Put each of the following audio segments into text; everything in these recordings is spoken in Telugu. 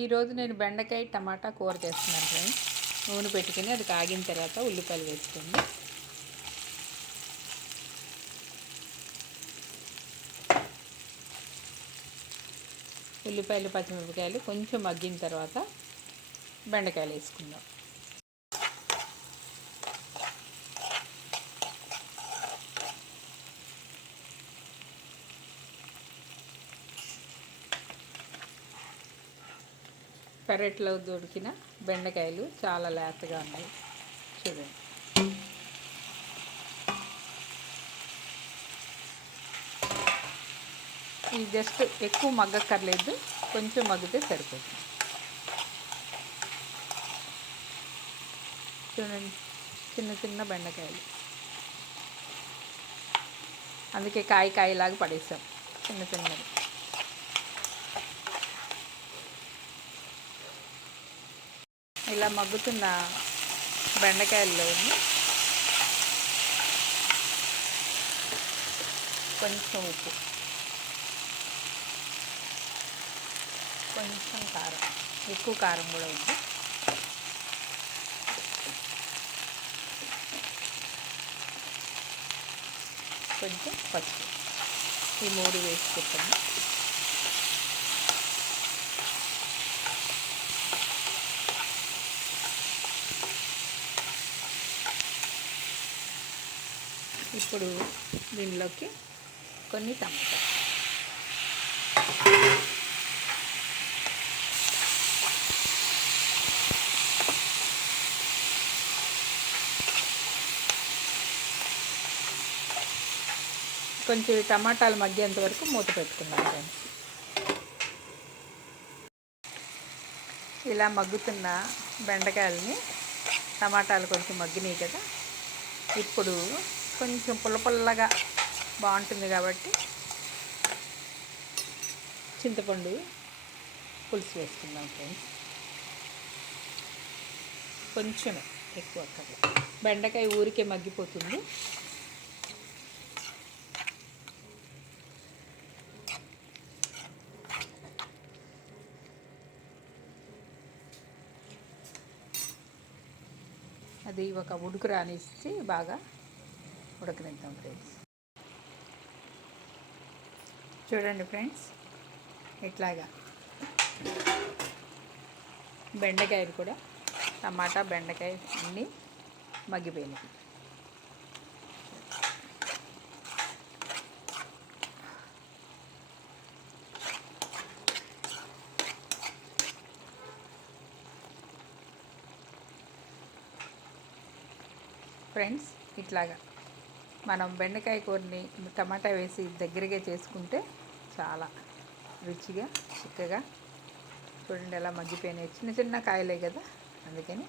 ఈరోజు నేను బెండకాయ టమాటా కూర చేస్తున్నాను ఫ్రెండ్స్. నూనె పెట్టుకుని అది కాగిన తర్వాత ఉల్లిపాయలు వేసుకోండి. ఉల్లిపాయలు పచ్చిమిరపకాయలు కొంచెం మగ్గిన తర్వాత బెండకాయలు వేసుకుందాం. పెరట్లో దొరికిన బెండకాయలు చాలా లేతగా ఉన్నాయి, చూడండి. ఇది జస్ట్ ఎక్కువ మగ్గక్కర్లేదు, కొంచెం మగ్గితే సరిపోతుంది. చూడండి, చిన్న చిన్న బెండకాయలు, అందుకే కాయలాగా పడేసాం చిన్న చిన్నది. ఇలా మగ్గుతున్న బెండకాయల్లో కొంచెం ఉప్పు, కొంచెం కారం, ఎక్కువ కారం కూడా ఉంది, కొంచెం పసుపు, ఈ 3 వేసి పెట్టండి. ఇప్పుడు దీనిలోకి కొన్ని టమాటా, కొంచెం టమాటాలు మగ్గేంత వరకు మూత పెట్టుకున్నాను. ఇలా మగ్గుతున్న బెండకాయలని, టమాటాలు కొంచెం మగ్గినాయి కదా, ఇప్పుడు కొంచెం పుల్లగా బాగుంటుంది కాబట్టి చింతపండు పులుసు వేసుకుందాం ఫ్రెండ్స్. కొంచెం ఎక్కువ అక్కర్లేదు, బెండకాయ ఊరికే మగ్గిపోతుంది. అది ఒక ఉడుకు రానిచ్చి బాగా ఉడకనిద్దాం ఫ్రెండ్స్. చూడండి ఫ్రెండ్స్, ఇట్లాగా బెండకాయలు కూడా, టమాటా బెండకాయ అన్నీ మగ్గిపోయినాయి. ఫ్రెండ్స్, ఇట్లాగా మనం బెండకాయ కూరని టమాటా వేసి దగ్గరగా చేసుకుంటే చాలా రుచిగా చిక్కగా, చూడండి ఎలా మగ్గిపోయినాయి. చిన్న చిన్న కాయలే కదా, అందుకని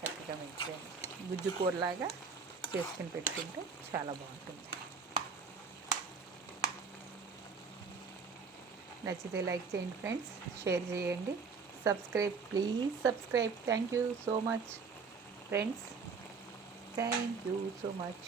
చక్కగా మగ్గిపోయినాయి. గుజ్జు కూరలాగా చేసుకుని పెట్టుకుంటే చాలా బాగుంటుంది. నచ్చితే లైక్ చేయండి ఫ్రెండ్స్, షేర్ చేయండి, subscribe, please subscribe. Thank you so much friends, thank you so much.